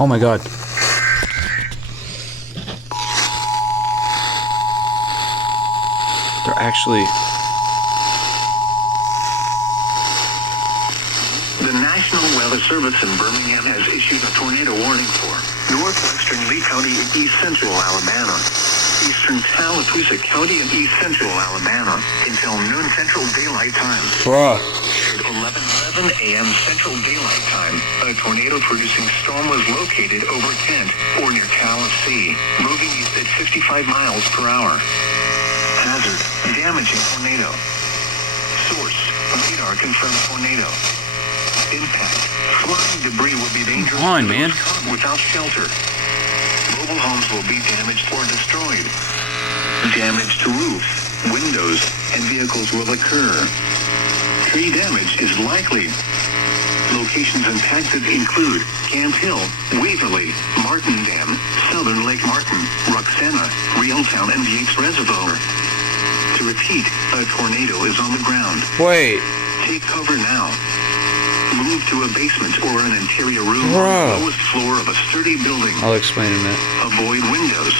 Oh my god. They're actually... The National Weather Service in Birmingham has issued a tornado warning for northwestern Lee County and east central Alabama, eastern Tallapoosa County and east central Alabama until noon Central Daylight Time. Bruh. At 11:11 a.m. Central Daylight Time, a tornado-producing storm was located over Kent or near TOR-C, moving east at 55 miles per hour. Hazard: damaging tornado. Source: radar confirmed tornado. Impact: flying debris will be dangerous. Come on, man. Without shelter. Mobile homes will be damaged or destroyed. Damage to roof, windows, and vehicles will occur. Tree damage is likely. Locations impacted include Camp Hill, Waverly, Martin Dam, Southern Lake Martin, Roxana, Reeltown, and Yates Reservoir. To repeat, a tornado is on the ground. Wait. Take cover now. Move to a basement or an interior room Bro. on the lowest floor of a sturdy building. I'll explain in a minute. Avoid windows.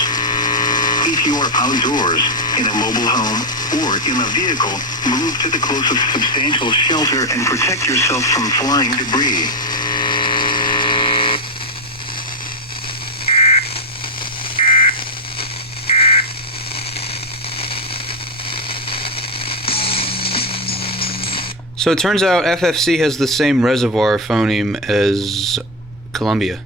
If you are outdoors, in a mobile home, or in a vehicle, move to the closest substantial shelter and protect yourself from flying debris. So it turns out FFC has the same reservoir phoneme as Columbia.